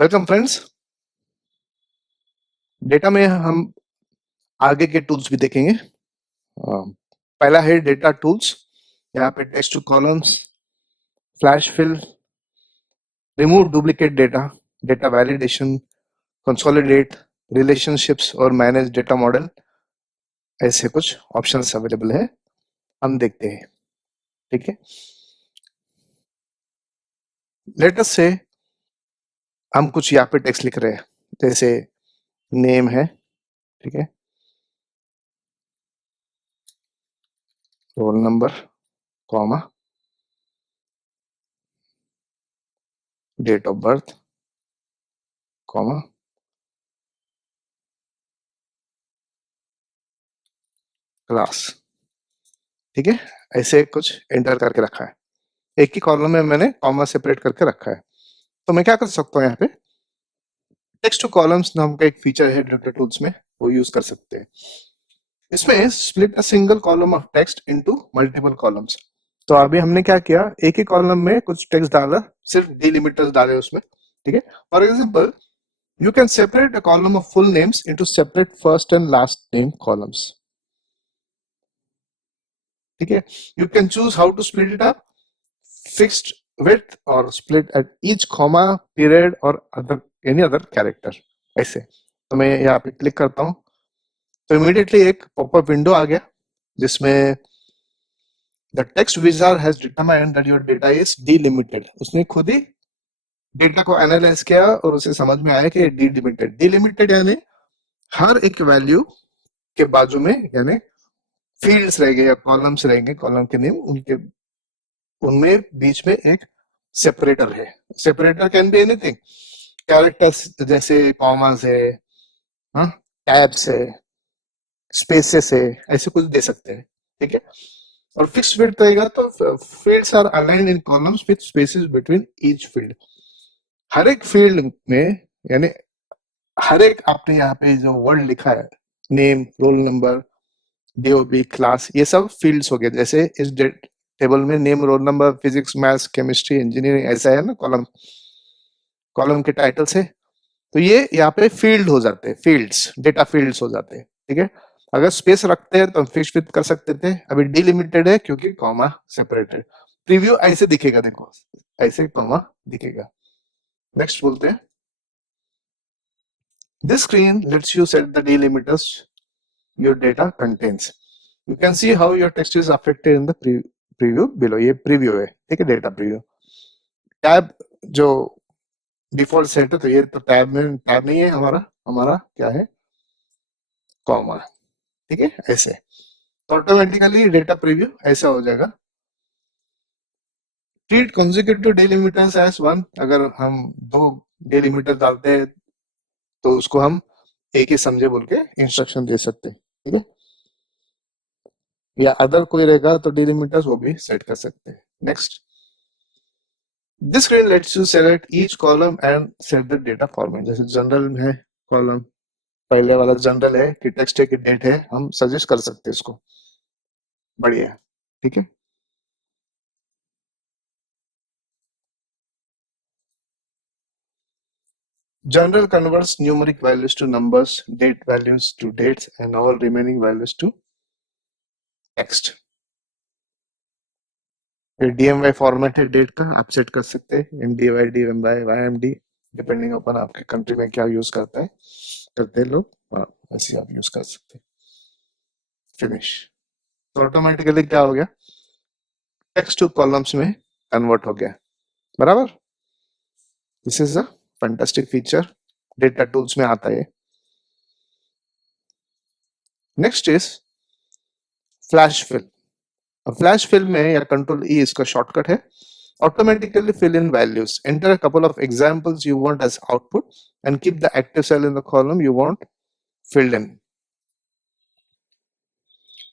Welcome friends. Data में हम आगे के टूल्स भी देखेंगे। पहला है डेटा टूल्स। यहाँ पे text to columns, flash fill, remove duplicate data, data validation, consolidate, relationships और मैनेज डेटा मॉडल, ऐसे कुछ ऑप्शंस अवेलेबल है। हम देखते हैं। ठीक है, लेट अस से हम कुछ यहाँ पे टेक्स्ट लिख रहे हैं, जैसे नेम है, ठीक है, roll number, comma, date of birth, comma, class. ठीक है, ऐसे कुछ एंटर करके रखा है। एक ही कॉलम में मैंने कॉमा सेपरेट करके रखा है। तो मैं क्या कर सकता हूँ, यहाँ पे टेक्स्ट टू कॉलम्स नाम का एक फीचर है डेटा टूल्स में, वो यूज कर सकते हैं। इसमें split a single column of text into multiple columns. तो अभी हमने क्या किया, एक ही कॉलम में कुछ टेक्स्ट डाला, सिर्फ डिलिमिटर्स डाले उसमें। ठीक है, for example you can separate a column of full names into separate first and last name columns. ठीक है, you can choose how to split it up, fixed width or split at each comma, period or other any other character। ऐसे तो मैं यहाँ पे click करता हूँ तो इमीडिएटली एक पॉपअप विंडो आ गया जिसमें the text wizard has determined that your data is delimited। उसने खुद ही डेटा को एनालाइज किया और उसे समझ में आया कि डिलिमिटेड। डिलिमिटेड यानी हर एक वैल्यू के बाजू में यानी फील्ड्स रहेंगे या कॉलम्स रहेंगे, कॉलम के नेम उनके उनमें बीच में एक सेपरेटर है। Separator can be anything, characters जैसे कॉमास है, टैब्स है, स्पेसेस है, ऐसे कुछ दे सकते हैं। ठीक है, और फिक्स विड्थ रहेगा तो fields are aligned in columns with spaces between each field. हर एक फील्ड में यानी हर एक आपने यहाँ पे जो वर्ड लिखा है, name, roll number, DOB, class, ये सब फील्ड्स हो गए। जैसे इस टेबल में name, roll number, physics, maths, chemistry, engineering, ऐसा है ना कॉलम, कॉलम के टाइटल से। तो ये यहाँ पे फील्ड हो जाते हैं, फील्ड्स, डेटा फील्ड्स हो जाते हैं। ठीक है, अगर स्पेस रखते हैं तो हम फिक्स विथ कर सकते थे, अभी डिलिमिटेड है क्योंकि कॉमा सेपरेटेड। प्रीव्यू ऐसे दिखेगा, देखो ऐसे कॉमा दिखेगा। नेक्स्ट बोलते हैं, this screen lets you set the delimiters your data contains। You can see how your text is affected in the preview below। ये प्रीव्यू है, ठीक है, डेटा प्रीव्यू। टैब जो डिफॉल्ट सेट है, तो ये तो टैब नहीं है, हमारा हमारा क्या है, कॉमा। ठीक है, ऐसे तो ऑटोमेटिकली डेटा प्रीव्यू ऐसा हो जाएगा। Treat consecutive delimiters as one. अगर हम दो डेलिमिटर डालते हैं तो उसको हम एक ही समझे बोल के इंस्ट्रक्शन दे सकते हैं। ठीक है, या अदर कोई रहेगा तो डिलिमिटर्स वो भी सेट कर सकते हैं। Next, this screen lets you select each column and set the data format. जैसे जनरल में है कॉलम, पहले वाला जनरल है कि टेक्स्ट है कि डेट है, हम सजेस्ट कर सकते हैं इसको। बढ़िया है, ठीक है। General converts numeric values to numbers, date values to dates and all remaining values to text. DMY format है डेट का, आप सेट कर सकते हैं एमडीवाई, डीएमवाई, वाईएमडी, डिपेंडिंग अपन आपके कंट्री में क्या यूज करते हैं लोग, वैसे आप यूज कर सकते हैं। फिनिश। तो ऑटोमेटिकली क्या हो गया, टेक्स्ट टू कॉलम्स में कन्वर्ट हो गया। बराबर, this is a fantastic feature, data tools में आता है। Next is flash fill. Flash fill में या कंट्रोल ई इसका शॉर्टकट है। Automatically fill in values. Enter a couple of examples you want as output and keep the active cell in the column you want filled in।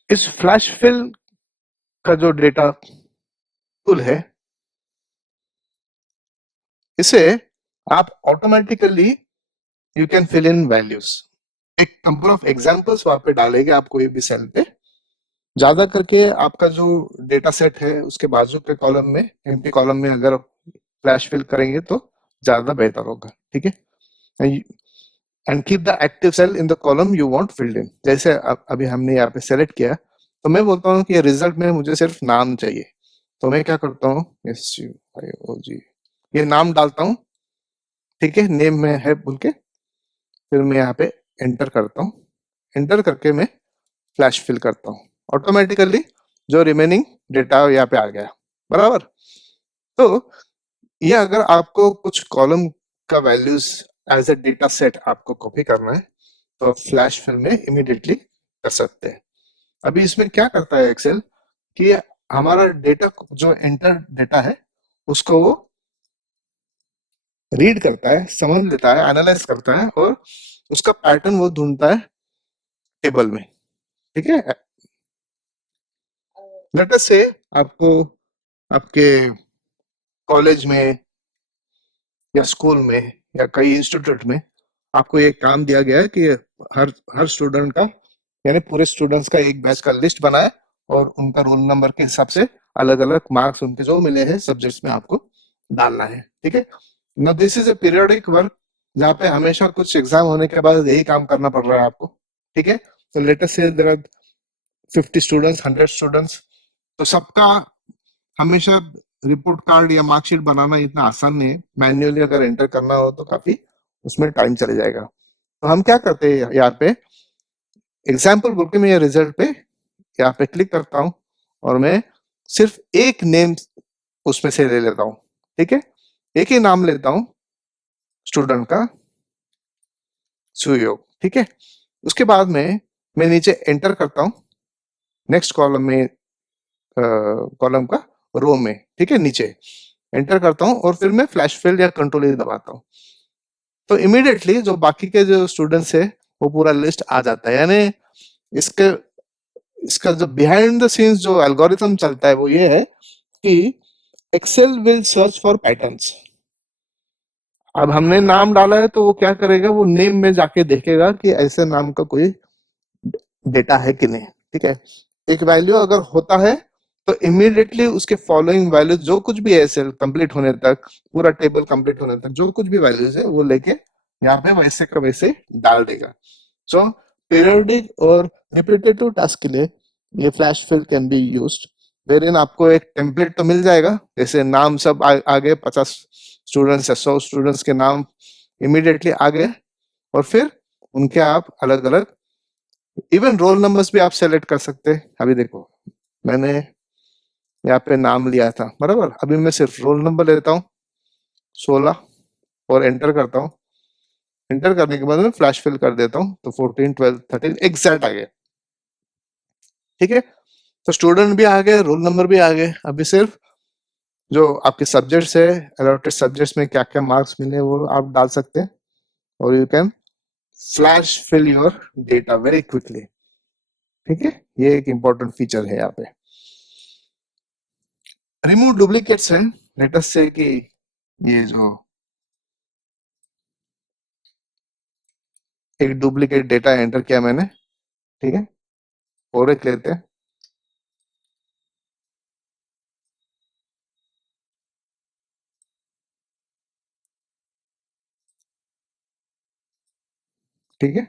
इस flash fill का जो data tool है, इसे आप automatically you can fill in values. एक couple of examples वहां पे डालेंगे आप कोई भी सेल पे, ज्यादा करके आपका जो डेटा सेट है उसके बाजू के कॉलम में, एम्प्टी कॉलम में अगर फ्लैश फिल करेंगे तो ज्यादा बेहतर होगा। ठीक ठीक है, and keep the active cell in the column you want filled in. जैसे अभी हमने यहाँ पे सेलेक्ट किया, तो मैं बोलता हूँ कि रिजल्ट में मुझे सिर्फ नाम चाहिए, तो मैं क्या करता हूँ, SUIOG, ये नाम डालता हूँ, ठीक है, नेम में है बोल के, फिर मैं यहाँ पे एंटर करता हूँ, एंटर करके मैं फ्लैश फिल करता हूँ, ऑटोमेटिकली जो रिमेनिंग डेटा यहाँ पे आ गया, बराबर। तो ये अगर आपको कुछ कॉलम का values as a data set आपको कॉपी करना है, तो आप फ्लैश फिल में इमीडिएटली कर सकते हैं। अभी इसमें क्या करता है एक्सेल कि हमारा डेटा जो एंटर डेटा है उसको वो रीड करता है, समझ लेता है, एनालाइज करता है, और उसका पैटर्न वो ढूंढता है टेबल में, ठीक है। लेट अस से आपको आपके कॉलेज में या स्कूल में या कई इंस्टीट्यूट में आपको ये काम दिया गया है कि हर हर स्टूडेंट का, यानी पूरे स्टूडेंट्स का एक बैच का लिस्ट बनाए, और उनका रोल नंबर के हिसाब से अलग अलग मार्क्स उनके जो मिले हैं सब्जेक्ट्स में आपको डालना है, ठीक है। Now this is a periodic work, जहाँ पे हमेशा कुछ एग्जाम होने के बाद यही काम करना पड़ रहा है आपको, ठीक है। तो लेट अस से देयर आर 50 स्टूडेंट्स, 100 स्टूडेंट्स, तो सबका हमेशा रिपोर्ट कार्ड या मार्कशीट बनाना इतना आसान नहीं है, मैन्युअली अगर एंटर करना हो तो काफी उसमें टाइम चले जाएगा। तो हम क्या करते हैं यहाँ पे, एग्जाम्पल बोल के मैं ये रिजल्ट पे यहाँ पे क्लिक करता हूँ, और मैं सिर्फ एक नेम उसमें से ले लेता हूँ, ठीक है, एक ही नाम लेता हूँ स्टूडेंट का, सुयोग, ठीक है। उसके बाद में मैं नीचे एंटर करता हूँ नेक्स्ट कॉलम में, कॉलम का रो में, ठीक है, नीचे एंटर करता हूँ, और फिर मैं फ्लैश फिल या कंट्रोल E दबाता हूँ, तो इमीडिएटली जो बाकी के जो स्टूडेंट्स है वो पूरा लिस्ट आ जाता है। यानी इसके इसका जो बिहाइंड द सीन्स जो एल्गोरिथम चलता है वो ये है कि Excel will search for patterns. अब हमने नाम डाला है तो वो क्या करेगा, वो नेम में जाके देखेगा कि ऐसे नाम का कोई डेटा है कि नहीं, ठीक है। एक वैल्यू अगर होता है तो इमीडिएटली उसके फॉलोइंग वैल्यूज जो कुछ भी है सेल कंप्लीट होने तक, पूरा टेबल कंप्लीट होने तक जो कुछ भी वैल्यूज है वो लेके यहाँ पे वैसे का वैसे डाल देगा। सो पीरियोडिक और रिपीटेटिव टास्क के लिए ये flash fill can be used, where in आपको एक टेम्पलेट तो मिल जाएगा, जैसे नाम सब आ गए, 50 स्टूडेंट्स या 100 स्टूडेंट्स के नाम इमीडिएटली आ गए, और फिर उनके आप अलग अलग इवन रोल नंबर्स भी आप सेलेक्ट कर सकते हैं। अभी देखो मैंने यहाँ पे नाम लिया था, बराबर, अभी मैं सिर्फ रोल नंबर लेता हूँ 16 और एंटर करता हूँ, एंटर करने के बाद मैं फ्लैश फिल कर देता हूँ, तो 14 12 13 एग्जैक्ट आ गए, ठीक है। तो स्टूडेंट भी आ गए, रोल नंबर भी आ गए, अभी सिर्फ जो आपके सब्जेक्ट्स है, अलॉटेड सब्जेक्ट्स में क्या क्या मार्क्स मिले वो आप डाल सकते हैं, और you can flash fill your data very quickly, ठीक है। ये एक इंपॉर्टेंट फीचर है यहाँ पे। रिमूव डुप्लीकेट्स है, लेट अस से कि ये जो एक डुप्लीकेट डेटा एंटर किया मैंने, ठीक है, और एक लेते हैं, ठीक है,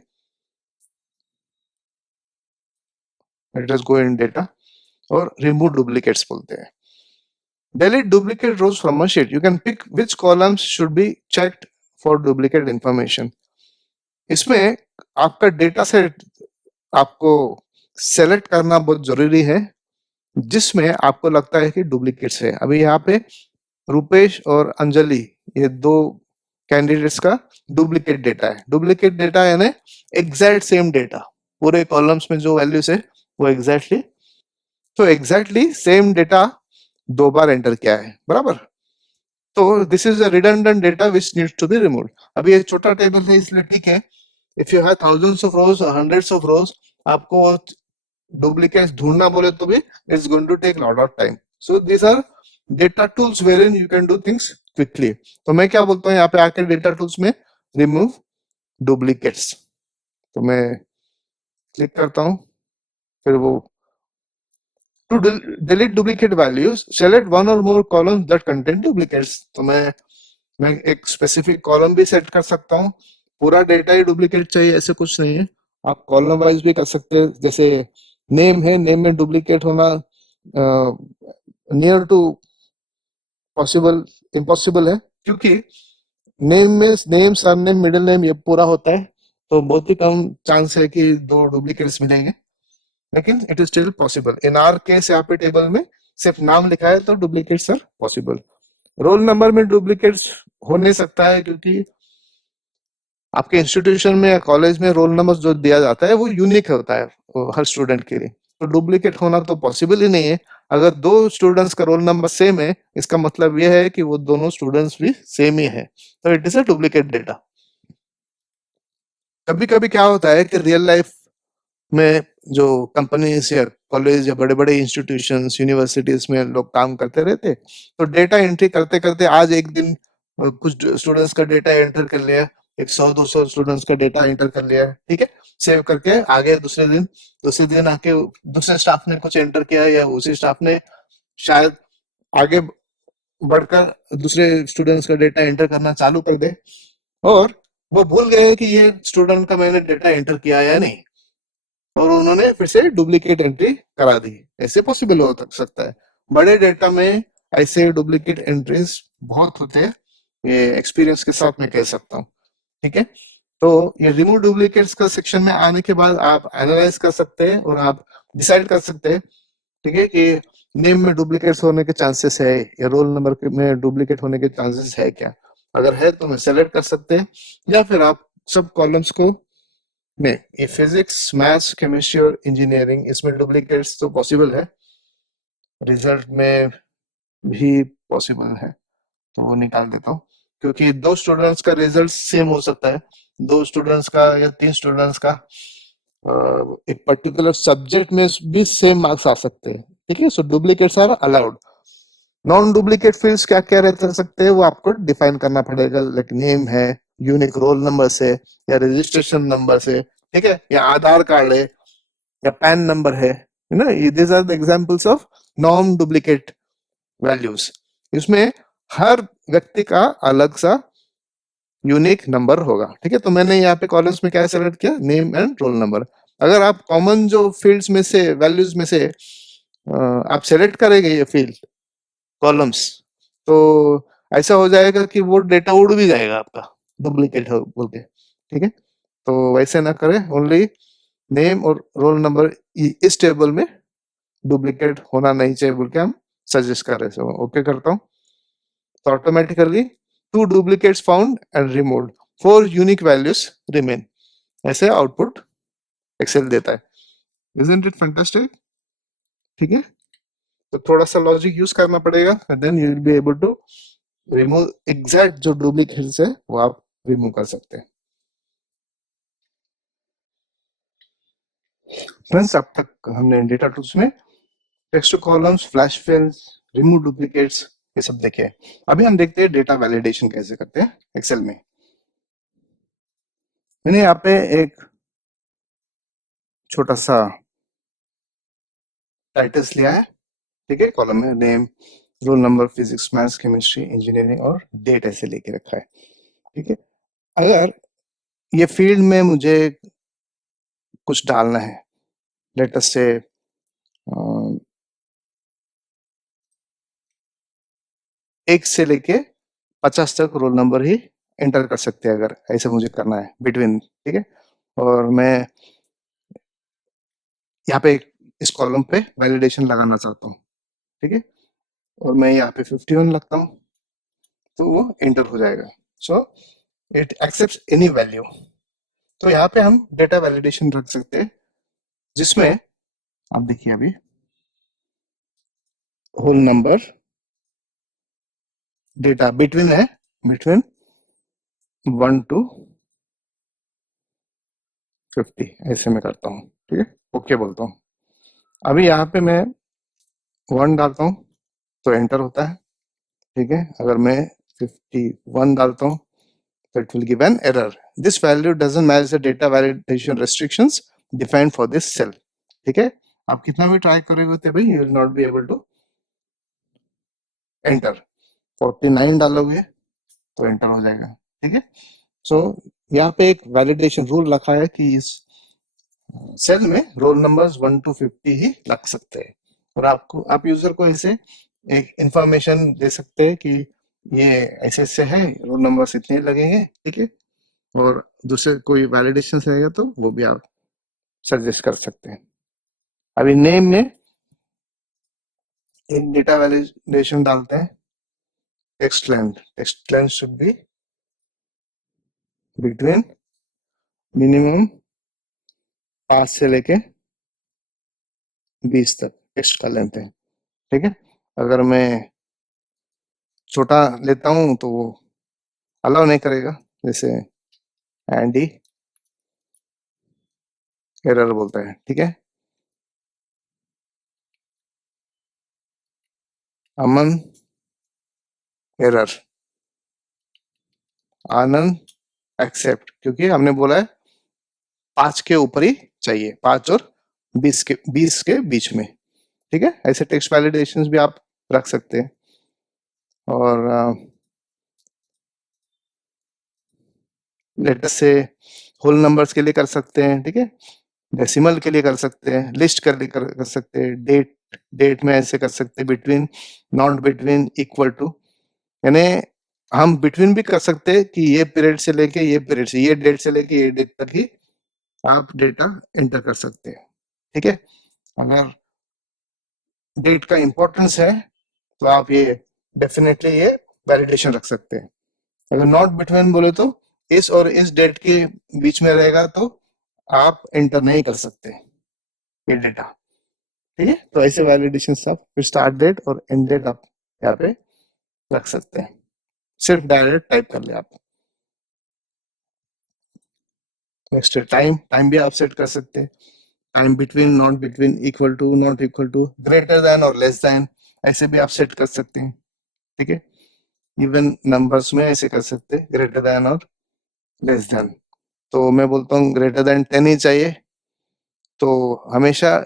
लेट अस गो इन डेटा और रिमूव डुप्लीकेट्स बोलते हैं। Delete duplicate rows from a sheet. You can pick which columns should be checked for duplicate information. इसमें आपका डेटा सेट आपको सेलेक्ट करना बहुत जरूरी है, जिसमें आपको लगता है कि डुप्लीकेट्स है। अभी यहाँ पे रुपेश और अंजलि, ये दो कैंडिडेट्स का डुप्लीकेट डेटा है। डुप्लीकेट डेटा यानी एग्जैक्ट सेम डेटा, पूरे कॉलम्स में जो वैल्यूज है वो एग्जैक्टली, तो एग्जैक्टली सेम डेटा दो बार एंटर किया है, बराबर। तो this is a redundant data which needs to be removed. अभी ये छोटा टेबल है इसलिए ठीक है, if you have thousands of rows, hundreds of rows, आपको डुप्लीकेट्स ढूंढना बोले तो भी it's going to take lot of time. So these are data tools where in you can do things quickly. तो मैं क्या बोलता हूँ यहाँ पे आके डेटा टूल्स में रिमूव डुप्लीकेट्स, तो मैं क्लिक करता हूँ, फिर वो to delete duplicate values select one or more columns that contain duplicates, तो मैं मैं एक स्पेसिफिक कॉलम भी सेट कर सकता हूँ। पूरा डेटा ही डुप्लीकेट चाहिए ऐसे कुछ नहीं है, आप कॉलम वाइज भी कर सकते हैं। जैसे नेम है, नेम में डुप्लीकेट होना नियर टू पॉसिबल इम्पॉसिबल है, क्योंकि नेम में नेम सरनेम मिडिल नेम ये पूरा होता है, तो बहुत ही कम चांस है कि दो डुप्लीकेट्स मिलेंगे, लेकिन it is still possible. In our case यहाँ पे टेबल में सिर्फ नाम लिखा है तो duplicates are possible. Roll number में डुप्लीकेट्स हो नहीं सकता है, क्योंकि आपके इंस्टीट्यूशन में या कॉलेज में रोल नंबर जो दिया जाता है वो यूनिक होता है हर स्टूडेंट के लिए, तो डुप्लीकेट होना तो पॉसिबल ही नहीं है। अगर दो स्टूडेंट्स का रोल नंबर सेम है, इसका मतलब ये है कि वो दोनों स्टूडेंट्स भी सेम ही है, तो it is a duplicate data. कभी कभी क्या होता है कि रियल लाइफ में जो कंपनीज या कॉलेज या बड़े बड़े इंस्टीट्यूशंस यूनिवर्सिटीज में लोग काम करते रहते, तो डेटा एंट्री करते करते आज एक दिन कुछ स्टूडेंट्स का डेटा एंटर कर लिया, 100-200 स्टूडेंट्स का डेटा एंटर कर लिया, ठीक है, सेव करके आगे दूसरे दिन आके दूसरे स्टाफ ने कुछ एंटर किया, या उसी स्टाफ ने शायद आगे बढ़कर दूसरे स्टूडेंट्स का डेटा एंटर करना चालू कर दे, और वो भूल गए कि ये स्टूडेंट का मैंने डेटा एंटर किया या नहीं, और उन्होंने फिर से डुप्लीकेट एंट्री करा दी। ऐसे पॉसिबल हो सकता है। बड़े डेटा में ऐसे डुप्लीकेट एंट्रीज बहुत होते हैं, ये एक्सपीरियंस के साथ मैं कह सकता हूँ, ठीक है। तो ये रिमूव डुप्लीकेट्स का सेक्शन में आने के बाद आप एनालाइज कर सकते हैं और आप डिसाइड कर सकते हैं, ठीक है, कि नेम में डुप्लीकेट्स होने के चांसेस है या रोल नंबर में डुप्लीकेट होने के चांसेस है क्या। अगर है तो मैं सेलेक्ट कर सकते हैं, या फिर आप सब कॉलम्स को में ये फिजिक्स मैथ्स केमिस्ट्री और इंजीनियरिंग इसमें डुप्लीकेट्स तो पॉसिबल है, रिजल्ट में भी पॉसिबल है, तो वो निकाल देता हूँ। क्योंकि दो स्टूडेंट्स का रिजल्ट सेम हो सकता है, दो स्टूडेंट्स का या तीन स्टूडेंट्स का एक पर्टिकुलर सब्जेक्ट में भी सेम मार्क्स आ सकते हैं, ठीक है। So duplicates are allowed. Non duplicate fields क्या क्या रह सकते हैं वो आपको डिफाइन करना पड़ेगा, लाइक नेम है, यूनिक रोल नंबर से, या रजिस्ट्रेशन नंबर से, ठीक है, या आधार कार्ड है, या पैन नंबर है ना। These are the examples of non duplicate values. इसमें हर व्यक्ति का अलग सा यूनिक नंबर होगा, ठीक है। तो मैंने यहाँ पे कॉलम्स में क्या सेलेक्ट किया, नेम एंड रोल नंबर। अगर आप कॉमन जो फील्ड्स में से वैल्यूज में से आप सेलेक्ट करेंगे ये फील्ड कॉलम्स, तो ऐसा हो जाएगा कि वो डेटा उड़ भी जाएगा आपका, डुप्लीकेट हो बोल के, ठीक है। तो वैसे ना करें, ओनली नेम और रोल नंबर इस टेबल में डुप्लीकेट होना नहीं चाहिए बोल के हम सजेस्ट कर रहे हैं। ओके करता हूँ, तो automatically 2 duplicates found and removed, 4 unique values remain, ऐसे आउटपुट एक्सेल देता है। Isn't it fantastic? ठीक है, तो थोड़ा सा लॉजिक यूज करना पड़ेगा, then you will be able to remove exact जो डुप्लीकेट्स है वो आप रिमूव कर सकते हैं। फ्रेंड्स, अब तक हमने डेटा टूल्स में text to columns, flash fills, remove duplicates ये सब देखे। अभी हम देखते हैं डेटा वैलिडेशन कैसे करते हैं एक्सेल में। मैंने यहाँ पे एक छोटा सा टाइटल्स लिया है, ठीक है, कॉलम में name, roll number, physics maths chemistry engineering और डेट ऐसे लेके रखा है, ठीक है। अगर ये फील्ड में मुझे कुछ डालना है, लेट अस से 1 से लेके 50 तक रोल नंबर ही एंटर कर सकते हैं, अगर ऐसे मुझे करना है बिटवीन, ठीक है। और मैं यहाँ पे इस कॉलम पे वैलिडेशन लगाना चाहता हूँ, ठीक है, और मैं यहाँ पे 51 लगता हूँ, तो वो एंटर हो जाएगा। So it accepts any value. तो यहाँ पे हम डेटा वैलिडेशन रख सकते हैं, जिसमें आप देखिए अभी होल नंबर डेटा बिटवीन है, बिटवीन 1 to 50 ऐसे में करता हूँ, ठीक है, ओके बोलता हूँ। अभी यहाँ पे मैं 1 डालता हूँ तो एंटर होता है, ठीक है। अगर मैं 51 डालता हूँ तो it will give an error, this value doesn't match the data validation restrictions defined for this cell, ठीक है। आप कितना भी ट्राई करोगे तो भाई you will not be able to enter. 49 डालोगे तो एंटर हो जाएगा। ठीक है, सो यहाँ पे एक वैलिडेशन रूल रखा है कि इस सेल में रोल नंबर्स 1 to 50 ही लग सकते हैं, और आप यूजर को ऐसे एक इंफॉर्मेशन दे सकते हैं कि ये ऐसे ऐसे है, रोल नंबर्स इतने लगेंगे। ठीक है, और दूसरे कोई वैलिडेशन रहेगा तो वो भी आप सजेस्ट कर सकते हैं। अभी नेम में एक डेटा वैलिडेशन डालते हैं, text length should be between minimum 5 से लेके 20 तक टेक्स्ट का लेंथ है। ठीक है, अगर मैं छोटा लेता हूं तो वो अलाउ नहीं करेगा, जैसे एंडी एरर बोलता है। ठीक है, अमन एरर, आनंद एक्सेप्ट, क्योंकि हमने बोला है 5 के ऊपर ही चाहिए, 5 और 20 के बीच में। ठीक है, ऐसे टेक्स्ट वैलिडेशंस भी आप रख सकते हैं। और लेटर से होल नंबर्स के लिए कर सकते हैं। ठीक है, डेसिमल के लिए कर सकते हैं, लिस्ट कर सकते हैं, डेट में ऐसे कर सकते हैं, between, not between, equal to, यानी हम बिटवीन भी कर सकते हैं कि ये पीरियड से लेके ये पीरियड से, ये डेट से लेके ये डेट तक ही आप डेटा एंटर कर सकते हैं। ठीक है, अगर डेट का इंपॉर्टेंस है तो आप ये डेफिनेटली ये वैलिडेशन रख सकते हैं। अगर नॉट बिटवीन बोले तो इस और इस डेट के बीच में रहेगा तो आप एंटर नहीं कर सकते ये डेटा। ठीक है, तो ऐसे वैलिडेशन आप स्टार्ट डेट और एंड डेट आप यहाँ पे रख सकते हैं, सिर्फ डायरेक्ट टाइप कर ले आप। नेक्स्ट टाइम भी आप सेट कर सकते हैं, time between, not between, equal to, not equal to, greater than और लेस देन, ऐसे भी आप सेट कर सकते हैं। ठीक है, इवन नंबर्स में ऐसे कर सकते हैं, ग्रेटर देन और लेस देन। तो मैं बोलता हूँ ग्रेटर देन 10 ही चाहिए, तो हमेशा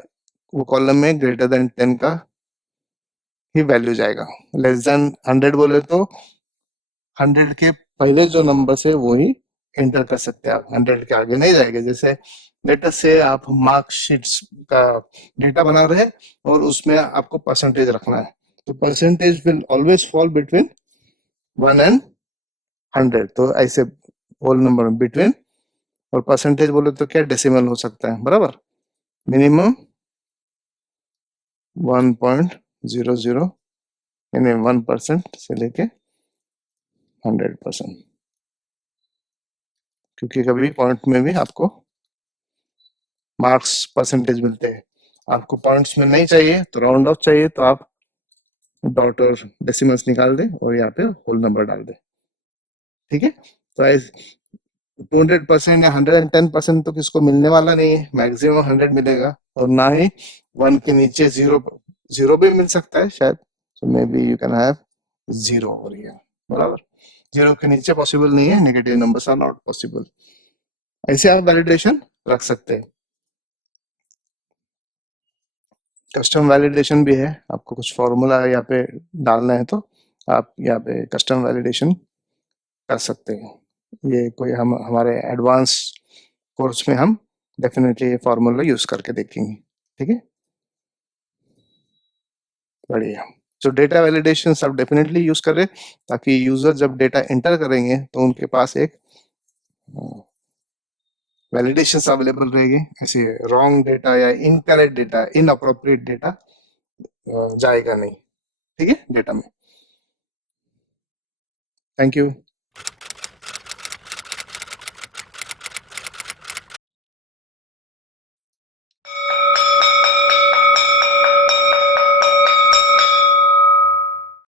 वो कॉलम में ग्रेटर देन 10 का ही वैल्यू जाएगा। लेस देन 100 बोले तो 100 के पहले जो नंबर है वो ही एंटर कर सकते हैं आप, 100 के आगे नहीं जाएगा। जैसे लेटेस्ट से आप मार्कशीट्स का डेटा बना रहे हैं और उसमें आपको परसेंटेज रखना है, तो percentage will always fall between 1 and 100, तो ऐसे होल नंबर बिटवीन, और परसेंटेज बोले तो क्या डेसिमल हो सकता है, बराबर, मिनिमम 1.00 यानी 1% से लेके 100%, क्योंकि कभी पॉइंट में भी आपको मार्क्स परसेंटेज मिलते हैं। आपको पॉइंट्स में नहीं चाहिए तो राउंड ऑफ चाहिए तो आप डॉट और डेसिमल्स निकाल दें और यहाँ पे होल नंबर डाल दें। ठीक है, तो 200% या 110% तो किसको मिलने वाला नहीं है, मैक्सिमम 100 मिलेगा, और ना ही 1 के नीचे जीरो भी मिल सकता है शायद, so may be you can have 0 over here, बराबर। 0 के नीचे पॉसिबल नहीं है, negative numbers are not possible. ऐसे आप वैलिडेशन रख सकते हैं। कस्टम वैलिडेशन भी है, आपको कुछ फॉर्मूला यहाँ पे डालना है तो आप यहाँ पे कस्टम वैलिडेशन कर सकते हैं। ये कोई हमारे एडवांस कोर्स में हम डेफिनेटली ये फॉर्मूला यूज करके देखेंगे। ठीक है, बढ़िया। तो डेटा वैलिडेशन सब डेफिनेटली यूज करें, ताकि यूजर जब डेटा एंटर करेंगे तो उनके पास एक वैलिडेशन अवेलेबल रहेगी, ऐसे रॉन्ग डेटा या इनकरेक्ट डेटा, इनअप्रोप्रिएट डेटा जाएगा नहीं। ठीक है, डेटा में। Thank you.